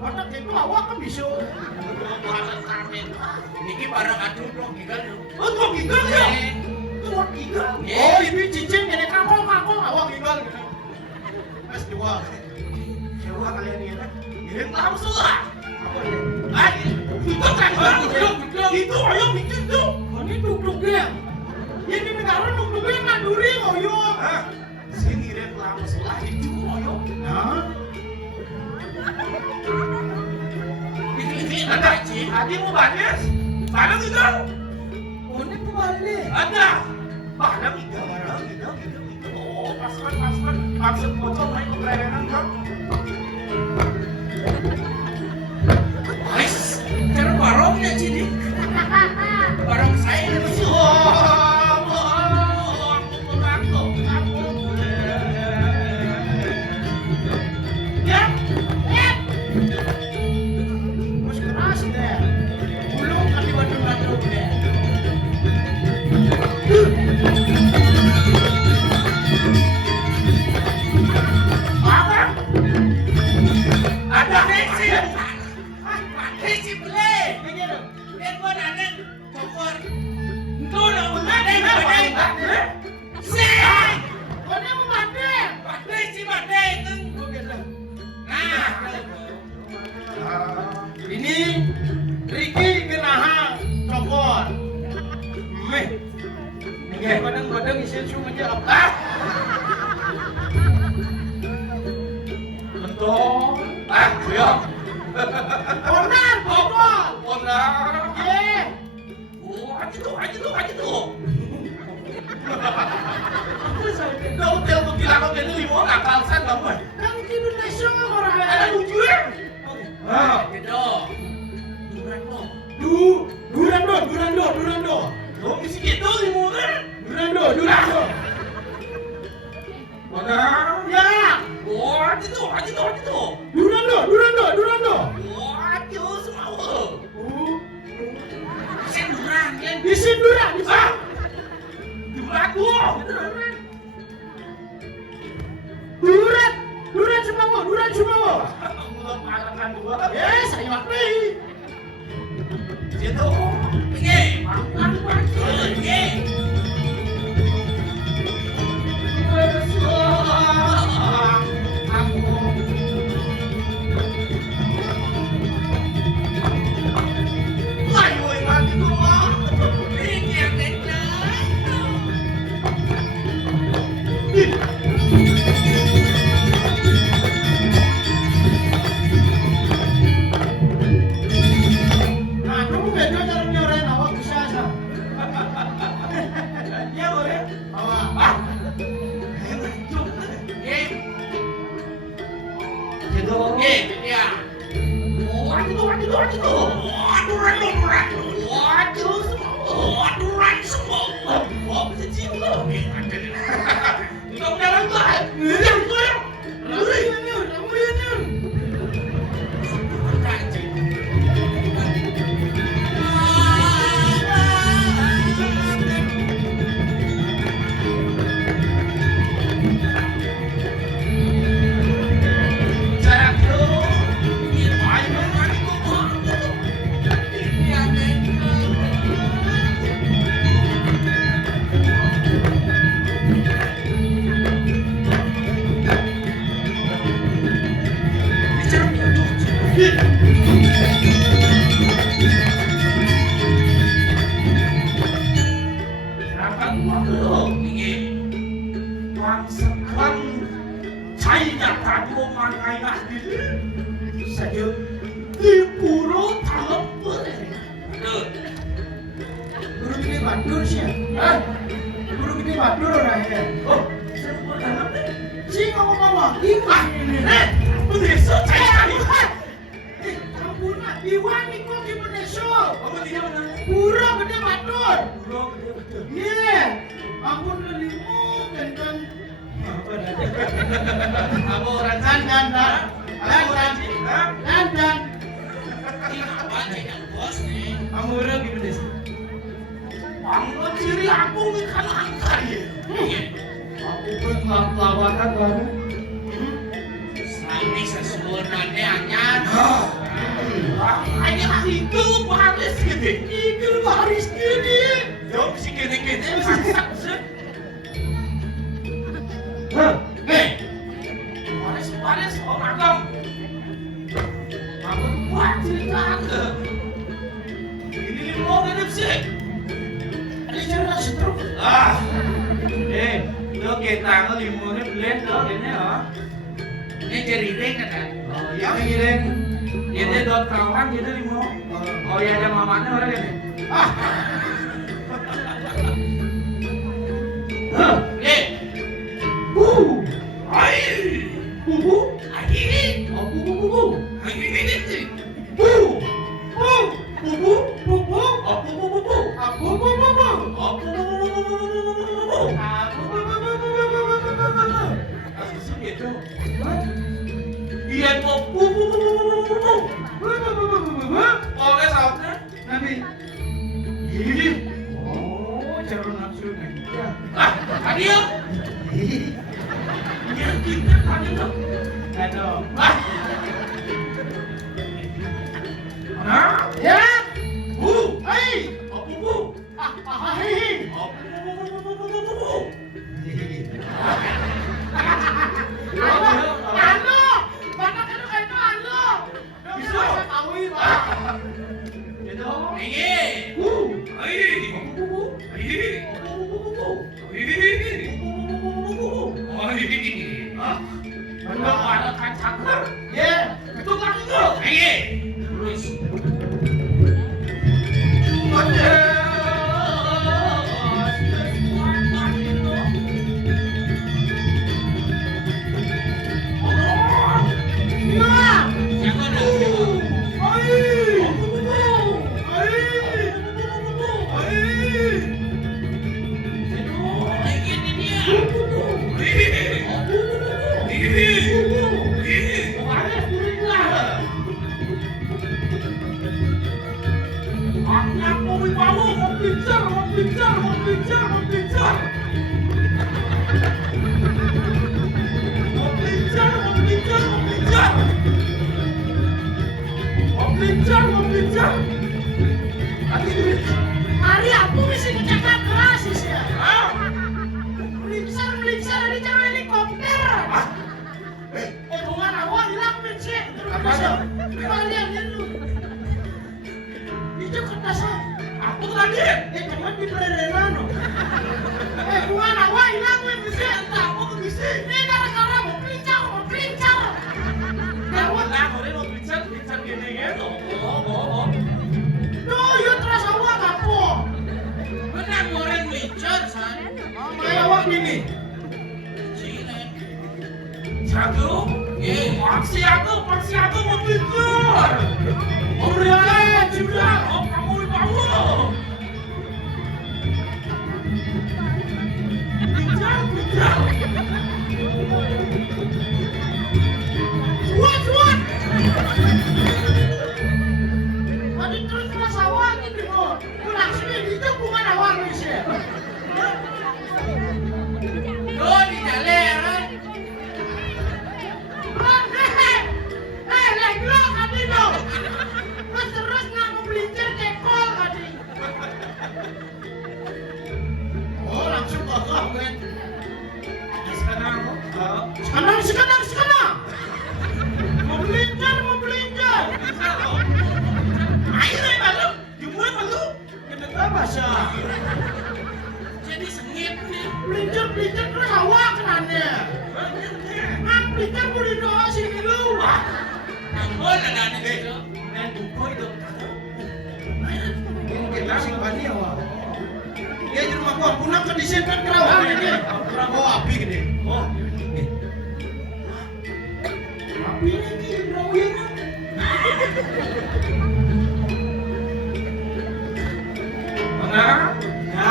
Otak itu awak kan bisa. Niki barang aduh dong gigal. Oh, tuh gigal ya? Tuh gigal. Oh, ini cincin kene kangkong awak tinggal gitu. Mas dua. Coba kalian lihat. Ini langsung lah. Apa ini? Ah, itu kan itu ayo bikin tuh. Ini duk-duknya. Ini negara duk-duknya nganduri ngoyo. Hah? Sini ren langsung lah itu ayo. Nah, Ini ada Ci. Adi mau banes? Padang itu. ini pembalik. Ada. Padang itu. Oh, pasukan. Maksud foto main keberadaan kan? Guys, cara barongnya Ci. Barong saya ini sih. Mas keras deh. Gulung kan di waduk-waduk deh. Ada Desi. Desi beli. Ini tuh. Telepon ada Bogor. Itu udah Ada yang badai. Sih. Kone mau badai. Badai sih badai. Oh gitu. Nah. Ah, Ini Ricky kenahan cokor. Meh. Nggak badang-badang isi cuma aja apa? Betul. Siap. Onar, cokor. Benar. Ye. Aja tuh. Nggak hotel tuh kira kau kayaknya lima nakal san kamu. Kan Indonesia nggak orang Ada lucuan. Gitu. Durando. Durando. Lo misi gitu lima kan? Durando. Benar. Ya. Aja tuh. Durando. Aja semua. Saya Duran kan. Isin Duran. Durado. Duran semua. Belum makan dua. Yes, saya waktu. Situ. Pergi. Makan. Pergi. Pergi yang Nah, kamu nggak tahu cara nyorain awak bisa sah. Ya boleh. Awak. Situ. Ya. Waduh. Waduh semua. Wah, bisa cium lo. Kamu jalan tuh. Kamu yang nyur. Jarak lo. Silakan lo. Wangsakan China tadi mangai diri saja di pulau dalam Guru gede Badur sih. Guru gede Badur orangnya. Oh, Si ngomong-ngomong. Ini. Indonesia China. Ampun, Iwan nih kok di Indonesia. Kamu tidak benar. Guru gede Badur. Pulau gede betul. Iya. Ampun kelimu dan Kamu orang dan. Apa yang bos nih? Kamu udah gimana sih? Bangga diri aku ikan angkat ya. Aku pun lawakan baru. Sami sesuonannya anyar. Ini itu baris gitu. Itu baris gini. Jom si kene-kene masak sih. Baris orang agam. Aku buat cerita ke. Ini lima hidup sih. Ada cara setruk. Lo kita ngelimunin blend lo ini ya. Ini jeriring kan? Yang ngiring. Ini dot kawan jadi limo. Oh ya ada mamanya orang ini. Bubu. Ini. Oh bubu. Ini sih. Bubu. Bubu. Oh bubu. Aku bobo. Oh bubu. Gitu. Iya kok bubu. Oleh saatnya. Nabi. Ini awi Pak. Gitu. Iya. Bener ada kacaker. Ya. Itu lagi tuh. Terus. Hari aku mesti kecakap keras ya. Melincar dari cara helikopter. Bunga awak hilang mencet. Kalian itu. Itu kertasnya. Aku tadi. Jangan di perairan. Bunga awak hilang mencet. Aku bisa. Ini gara-gara mau pelincar. Gawat lah, mau bicara gini gitu. Duh, yuk terus awak apa? Benar orang mencor san. Kayak awak ini. Cina. Jago. Paksi aku mau bicara. Orang juga. Oh, kamu bawa. Bicara. Cuat. Tadi terus awak ini kok. Pulang sini itu bunga awak mesti. Oh di jalan. Lego kadi dong. Terus nggak mau belincir kekol kadi. Oh, langsung kokoh kan. Sekarang Sekarang. Mau belincir. ayo nih malu, dibuat malu. Kenapa bahasa? Jadi sengit nih. Belincir terus awak kenanya. Belincir mau didoa sini lu. Ambon ada itu. Dan buku itu. Mungkin langsung bani awak. Dia di rumah gua pulang ke disemper kerawang ini. Oh, api gede. Oh, Api ini kerawang. mana? Ya.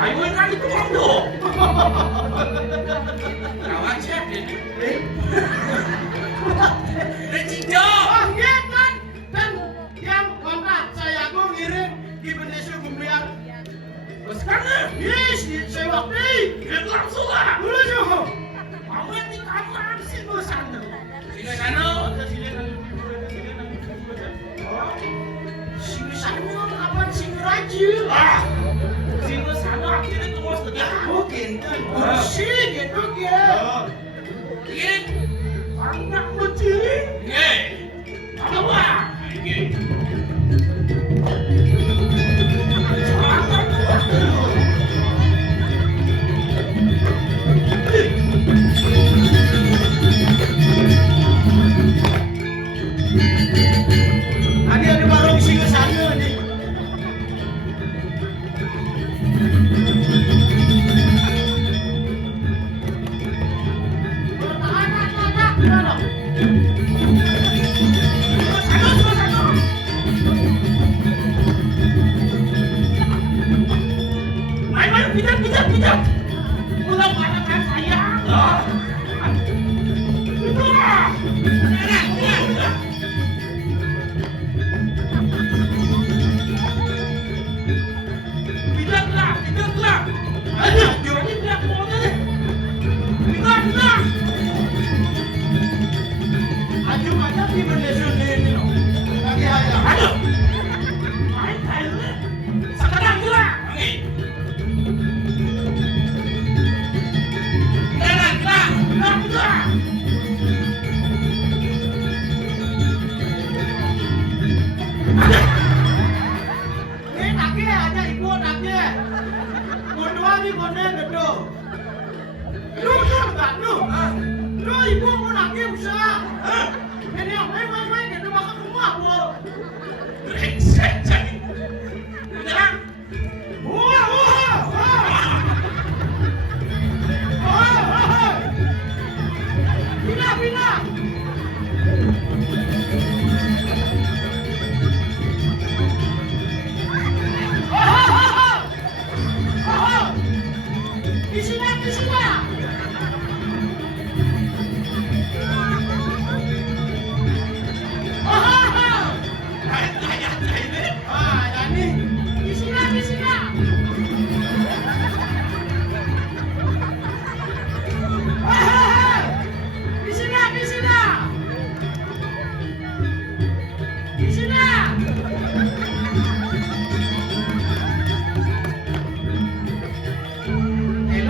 Ayo kan itu waktu. Kawan chef deh. Eh, Recido. Oh iya kan. dan yang kontak saya gua ngirim di Indonesia Gumliar. Sekarang, Yes, saya waktu. dia langsung lah. Dulu juga. Kamu yang di kamar sih gue sana. Sini sana. Sini sana kapan sini rajin. Ah, sini sana akhirnya terus tegak. Mungkin. Sini gitu ya. Ini. Anak kecil. Nih. Apa? Ini. Anak kecil. Tadi ada warung singa sana nih.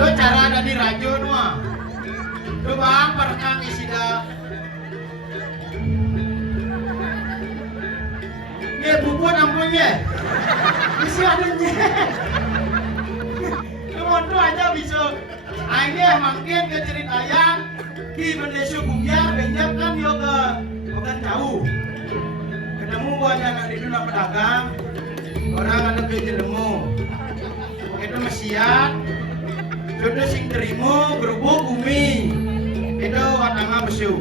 Lo cara ada di racun mah. Lo bang perkang isida. Ye bubun ampunnya. Isi adanya. Kemondo aja bisa. Akhirnya makin ke ceritanya di Indonesia Bumya banyak kan yo ke bukan jauh. Ketemu banyak anak di dunia pedagang. Orang ada ketemu. Itu mesian. Jodoh sing terima berubah bumi. Itu watanga besu.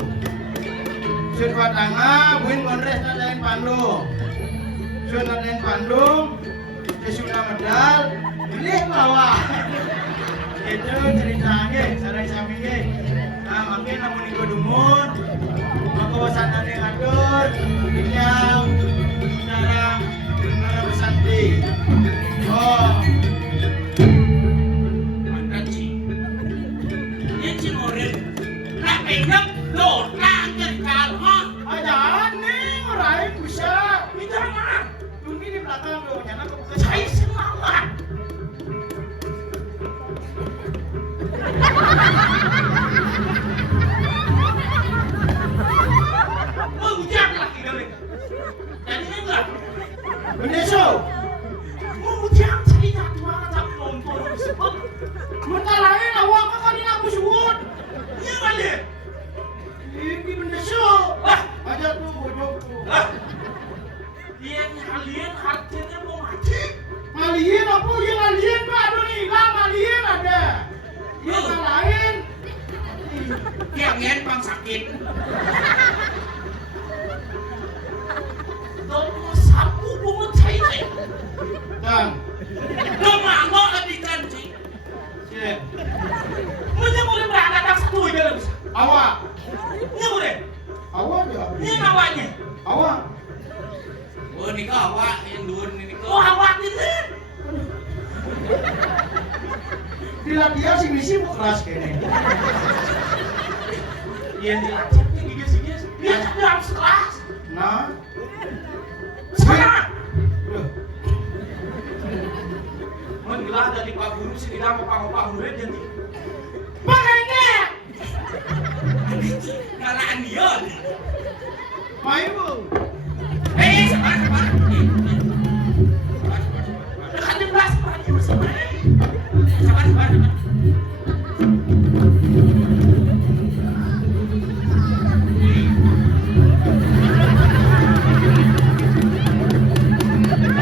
Sud watanga buin kongres nadain Bandung. Sud nadain Bandung. Sesuna medal. Pilih bawah. Itu ceritanya sarai sampingnya. Nah makin namun ikut dumun. Maka wasan yang ngatur. Yang sekarang mana besanti. Oh. Pindah doang kental mah. Ajaan nih ngeraih bisa. Pindah mah. Ini di belakang loh, nyana kebuka Saya semangat. Mengujar lagi kali. Jadinya enggak. Beneso. Mengujar cerita tua tak nonton disebut. Bentar lain awak kan ini aku sebut. Iya balik. Ini beneso. Wah, Aja tuh bojokku. lah. Dia alien artinya mau mati. Alien apa yang alien tuh aduh nih, hilang alien ada. Yang lain. Yang bang sakit. Domo sapu bunga cair. Dan Domo anggo lebih cantik. Cie. Punya boleh berangkat tak satu aja lah bisa. Awak. Punya boleh. Awak juga. Ini awaknya. Awak. Oh ini kau awak yang dua ini kau. Oh awak ini. Dia si misi mau keras kayaknya. Dia diacak nih gigis. Dia dalam sekelas. Nah. Semangat. Loh. Menggelah dari Pak Guru sini nama Pak Murid jadi. Makanya. Ngalaan dia. Main bu. Sabar. Dekat di kelas sabar.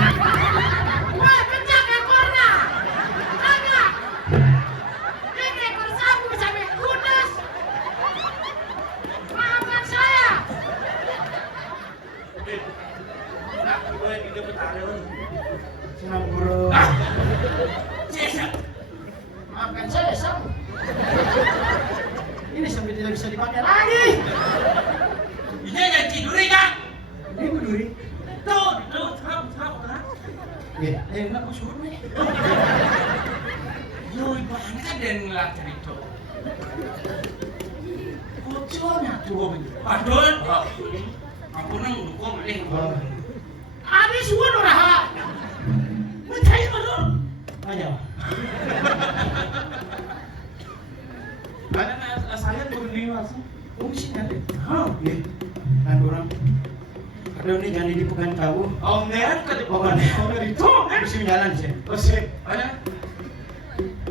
Wah, kencang ekornya. Agak. Ini ekor sapu sampai kudes. Maafkan saya. Nah, gue hidup bertaruh. Senang guru. Cesa. Maafkan saya, Sam. Ini sampai tidak bisa dipakai lagi. Ini yang tidur kan? Ini bu duri. Tuh, terang. Ya, enak bu suruh nih. Yoi banget dan ngelatih itu. Kucunya tuh. Padahal, aku nang dukung malih. Abi suwun ora. Mencari betul. Ayo. Karena saya begini langsung. Oh, sini ada. Iya. Kan orang. Ada nih jangan di bukan tahu. Oh, ngeran ke Bukan. itu. Bisa jalan sih. Osip, ada.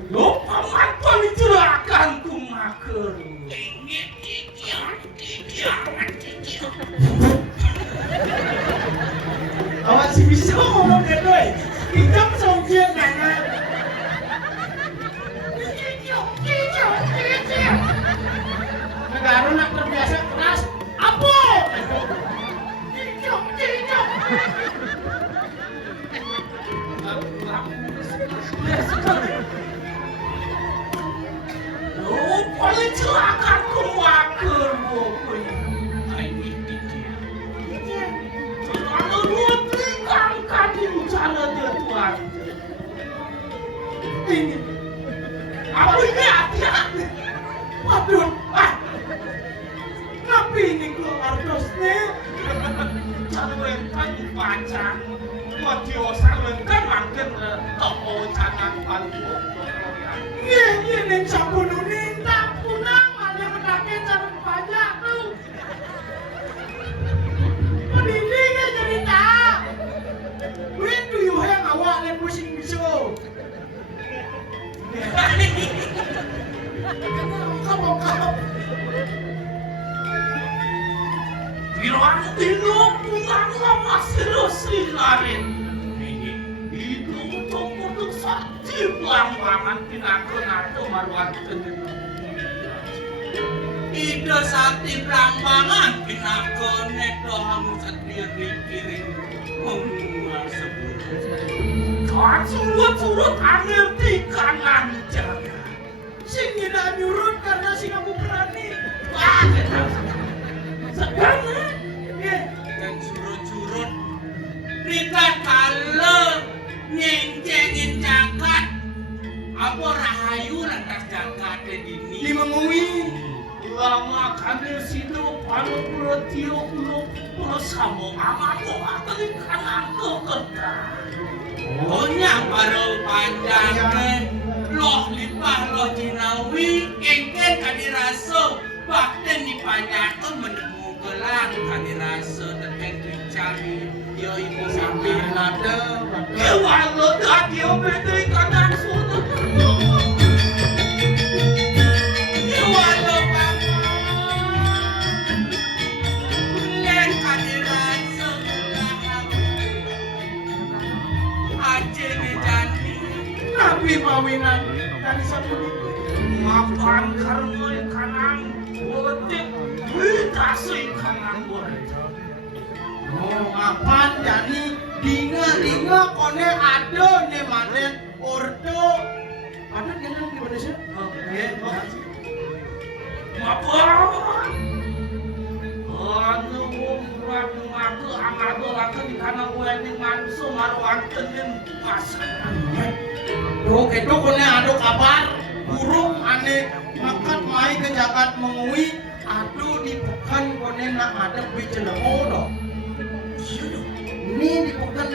Lo pamantuan itu akan kumaker. Awas sih bisa ngomong kayak doi. Kita songkian nana. Negara nak terbiasa keras. Apa? Lo paling celaka kumaker boy. Kalau lu tinggalkan di cara dia tuan. Ini. Apa ini hati-hati? Waduh. Ngapain ini kok artosnya? Cara lentang pacang. Buat diosa lentang makin toko jangan paling bodoh. Iya neng sampun uning tak punang malah mendakin sarung pajak tuh. Pendidikan jadi tak. When do you have awak dan pusing bisu? Bongkap. Bilang tinok pulang lama selesai lain. Itu untuk sakti pelambangan tinakon atau marwat tenun. Ida sakti perambangan pinakon neto hamu sendiri kiri mengulang sebut. Kan surut-surut angin di kanan jaga. Sing tidak nyurut karena sing aku berani. Wah, sekarang Dan surut-surut Rita kalau nyencengin jagat apa rahayu lantas jagat Di ini mengui. lama kami situ panu bertio pulau samo amato akan kanan ke kertas. Pokoknya baru panjangnya loh lipah loh jinawi engken kadiraso bakten dipanjangkan menemu gelang kadiraso tertentu cami yo ibu sambil Nada. Kewalo tadi obete kanan sudah. Kewalo bangun len kadiraso gelang aje jani Nabi pawinan dari satu minggu. Makan karena kanan politik dikasih kanan politik. Oh, apaan jani? Dinga kone ado ne maden ordo. Ada di dalam di Indonesia? Oh, iya. Makan. Anu buat ngaku amado lagi di kanan wedding manso marwan tenin pasar. Tuh, itu kone ado kabar burung aneh makan mai ke jagat mengui ado di bukan kone nak ada bicelemo dong. Ini di bukan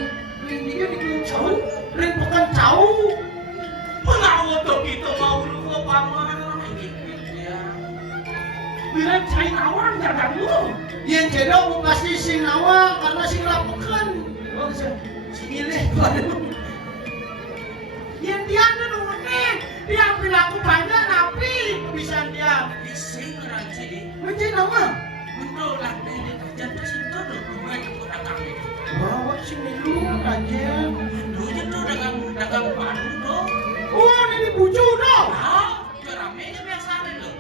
ini di jauh, ring bukan jauh. Penawat kita mau lu paman. Bila cai nawang jangan lu. Yang cedok pasti sing nawang karena sing lakukan. Sing ileh waduh. Yang dia ada nurunin, dia bilang aku banyak napi bisa dia. bising ranci di Mencari nawang. Betul lah dari kerja tu situ dah bunga itu dagang itu. Bawa sing lu aja. Dulu je tu dagang padu tu. Oh, ini bucu dong. Ah, ramenya biasa tu.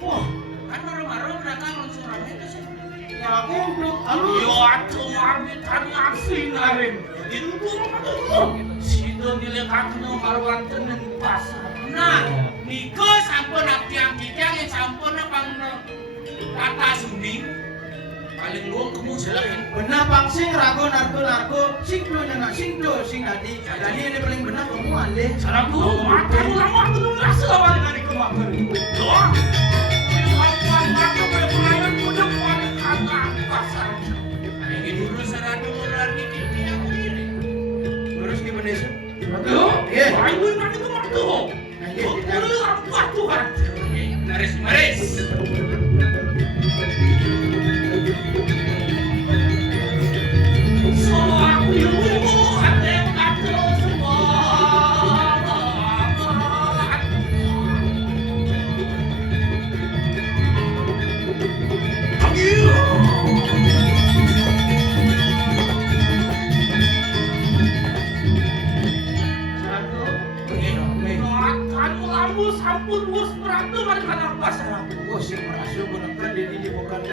Wah, Kan marung-marung dagang langsung rame tu sih. ya untuk Yo atuh marmi tani asing lain. Itu tuh sido dilekatno marwan tenin pasar. Nah, niko sampun abdiang bidang yang sampun abang kata suning. Paling luang kamu selain. benar bang sing rago narko sing do nyana sing do sing tadi. Jadi ini paling benar kamu alih. Salah tuh makan lama tuh nasi lawan dari kemarin. Doa. Ini dulu seradu ular di kiri aku ini. Terus di Indonesia. Iya. Ayo nanti tuh waktu. Maris maris. Sampun bos berantem ada pasar. Oh, sing merasa benar di bukan